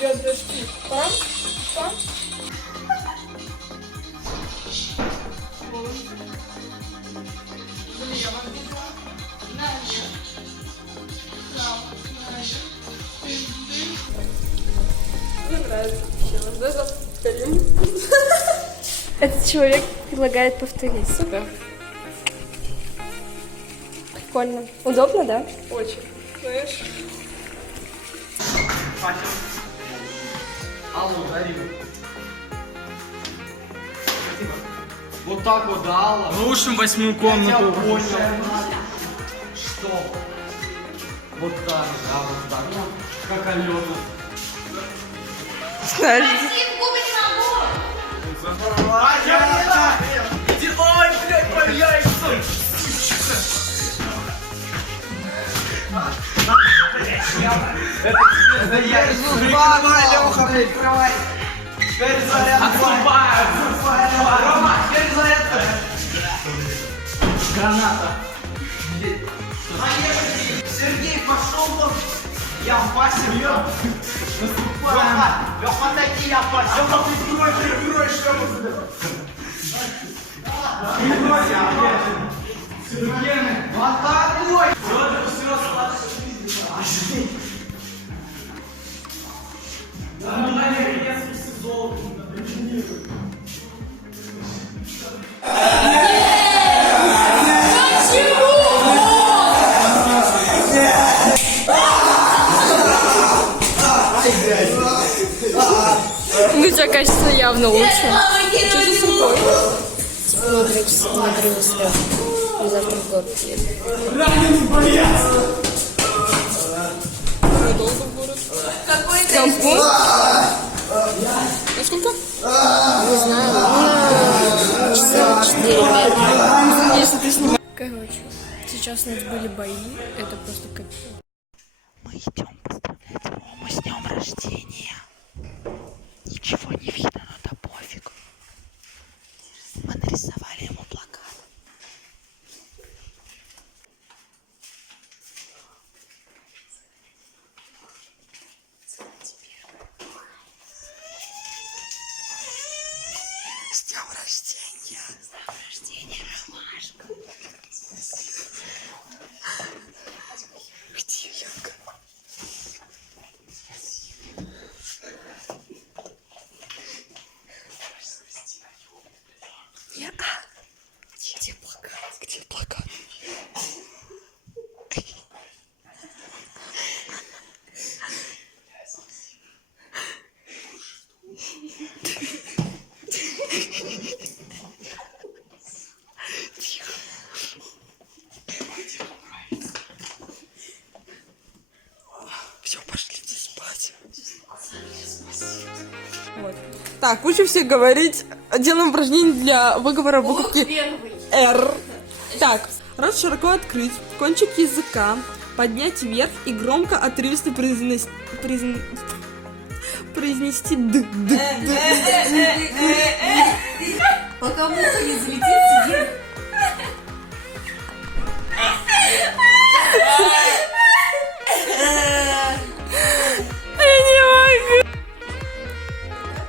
бедрышки. Пам, пам. Влево бедро. Наверх. Вправо. Наверх. Мне нравится. Даже повторим. Этот человек предлагает повторить. Супер. Прикольно. Удобно, да? Очень. Знаешь? Аллу, дари. Спасибо. Вот так вот, да, Алла? Мы ушим 8-ю комнату. Я понял. Что? Вот так, да, вот так. Как Алена. Знаешь. Ой, блядь, по яйцам! Это я давай, Леха, блядь, открывай. Теперь зарядка. Отступай. Рома, теперь зарядка. Граната. Сергей, пошел вон. Я в пасе, Леха. Наступаем. Леха, отойди, я в пасе. Леха, прикрой шлему сюда. Атакуй! Ну, у тебя качество явно лучше. Что за собой? Смотрю сразу. И завтра в город еду. Надолго в город? Кампу? Насколько? Не знаю, часа 4-5. Если ты снимаешь. Короче, сейчас у нас были бои. Это просто капец. Мы идем поздравлять Рому с днем рождения. Ничего не видно, но да пофиг. Мы нарисовали ему плакат. С днем рождения! С днем рождения, Ромашка! Где Янка? Где плакат? Где плакат? Все, пошлите спать. Вот. Так, лучше всех говорить. Делаем упражнение для выговора буковки R. Так, рот широко открыть, кончик языка поднять вверх и громко отрывисто произнести д. Пока муха не залетит, сидим.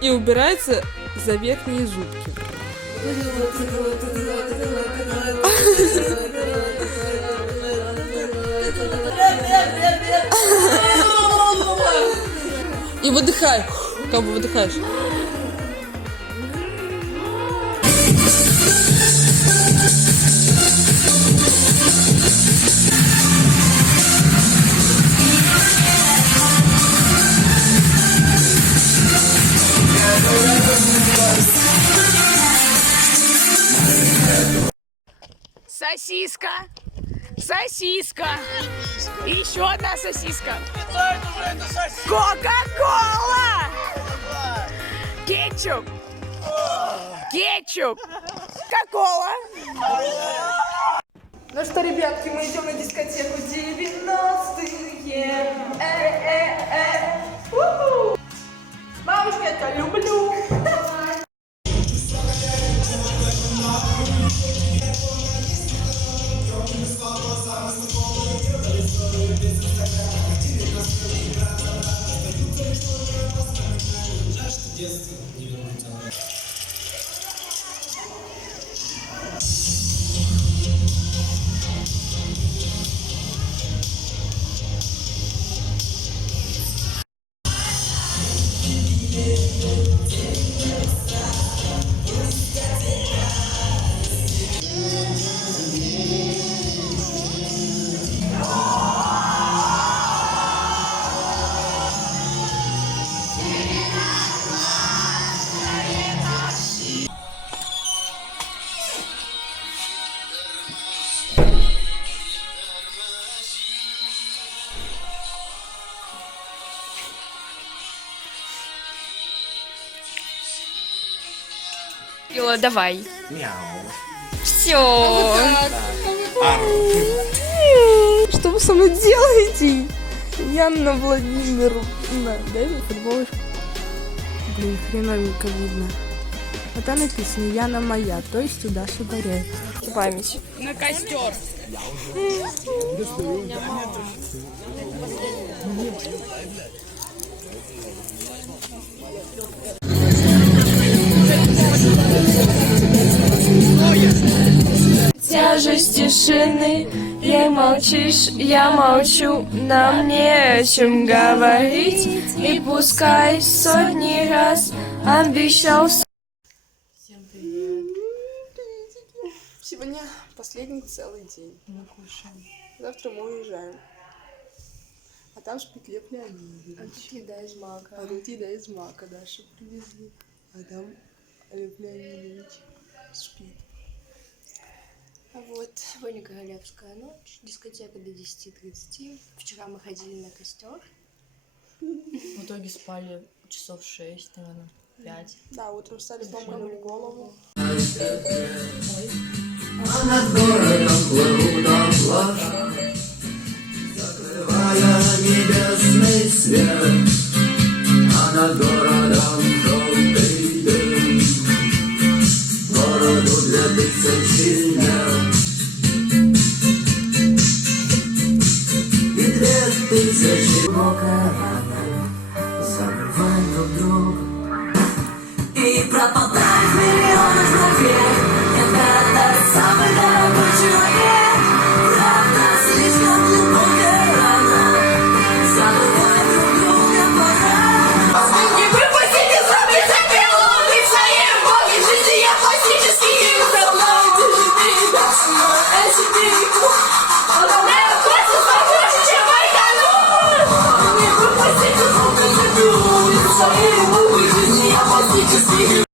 И убирается за верхние зубки. И выдыхай. Как бы выдыхаешь. Сосиска! Сосиска! И еще одна сосиска! Кока-кола! Кетчуп! Кетчуп! Кока-кола! Ну что, ребятки, мы идем на дискотеку 90-е. У-ху. Бабушка, я тебя люблю. Юла, давай. Мяу. Все. Что вы со мной делаете? Яна Владимировна, дай мне футболочку. Блин, хреновенько видно. А там написано Яна моя, то есть туда Шибаря. Память. На костер. Тяжесть тишины, ей молчишь, я молчу, нам не о чем говорить. И пускай сотни раз обещал. Сегодня последний целый день. Мы кушаем. Завтра мы уезжаем. А там шпит Лев Леонидович. А тут еда из мака. А тут еда из мака Дашу привезли. А там Лев Леонидович спит. А вот сегодня королевская ночь, дискотека до 10:30. Вчера мы ходили на костер. В итоге спали часов 6, наверное, 5. Да, утром встали, помыли голову. А над городом плывут облака, закрывая небесный свет, а над городом желтый дым. Городу 2000 лет, и 2000 мокрая рана, закрывай друг друга и пропадай в миллионах глубин. Это самый дорогой человек, правда слишком глубокая рана. Забывай друг друга пора. Не выпустите зубы за пилоты в своей боги жизни. Я классический заблуди, живи до сна, Управляю космосом больше, чем Байконур. Не выпустите зубы за пилоты в своей боги жизни. Я классический.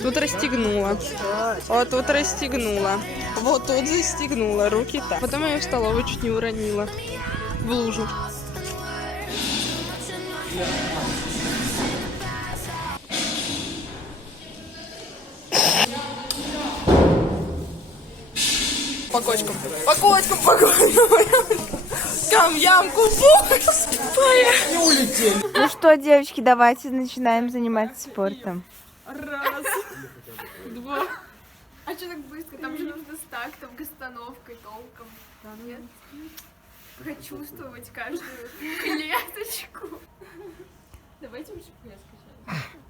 Тут расстегнула. Вот тут расстегнула. Вот тут застегнула. Руки так. Потом я ее в столовую чуть не уронила. В лужу. По кочкам. По кочкам, по кочкам. Кам-ям-ку. Ну что, девочки, давайте начинаем заниматься спортом. Раз. Два. А что так быстро? Там же нужно с тактом, постановкой, толком. Нет? Прочувствовать каждую клеточку. Давайте лучше пресс скачаем.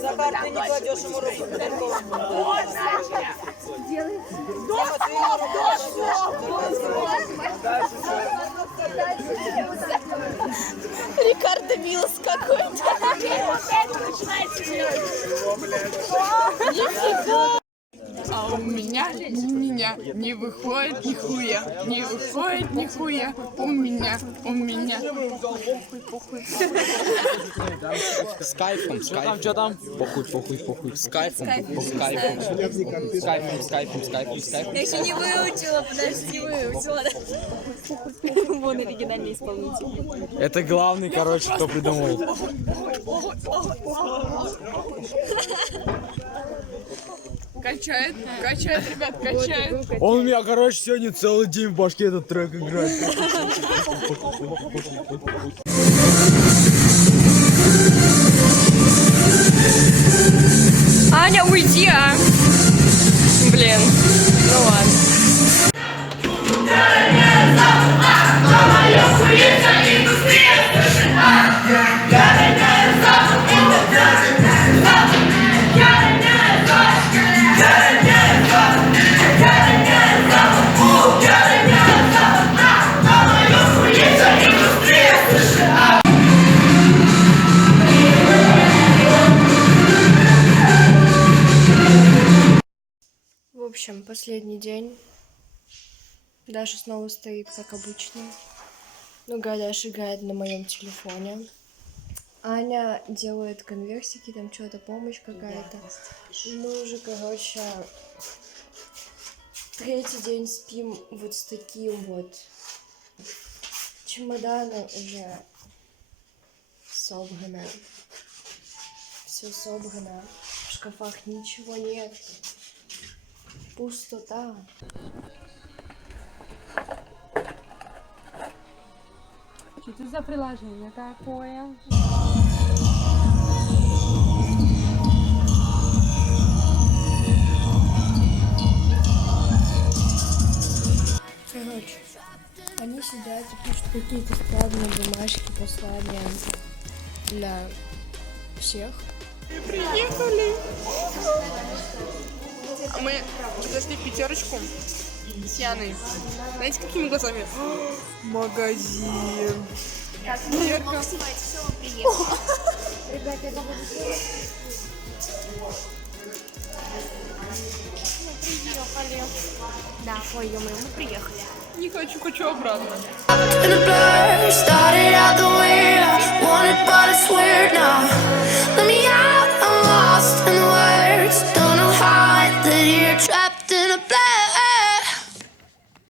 За бар ты не кладешь ему руку. Рикардо Милс какой-то. А у меня не выходит нихуя, не выходит нихуя. У меня. С кайфом, с кайфом. Что там? Похуй. С кайфом, с кайфом. С кайфом. Я еще не выучила, подожди, выучила. Вон оригинальный исполнитель. Это главный, короче, кто придумал. Качает, ребят, качает. Он у меня, короче, сегодня целый день в башке этот трек играет. Аня, уйди, а! Блин, ну ладно. В общем, последний день. Даша снова стоит, как обычно. Ну, Даша играет на моем телефоне. Аня делает конверсики, там что-то, помощь какая-то. Мы уже, короче, третий день спим вот с таким вот. Чемоданы уже собраны. Все собрано. В шкафах ничего нет. Пустота. Что это за приложение такое? Короче, они сидят и пишут какие-то странные бумажки, послания для всех. Приехали! А мы зашли в пятерочку с Яной. Знаете, какими глазами? Магазин. Зеркало. Да, ой, ё-моё, мы приехали. Не хочу, хочу обратно. In the blood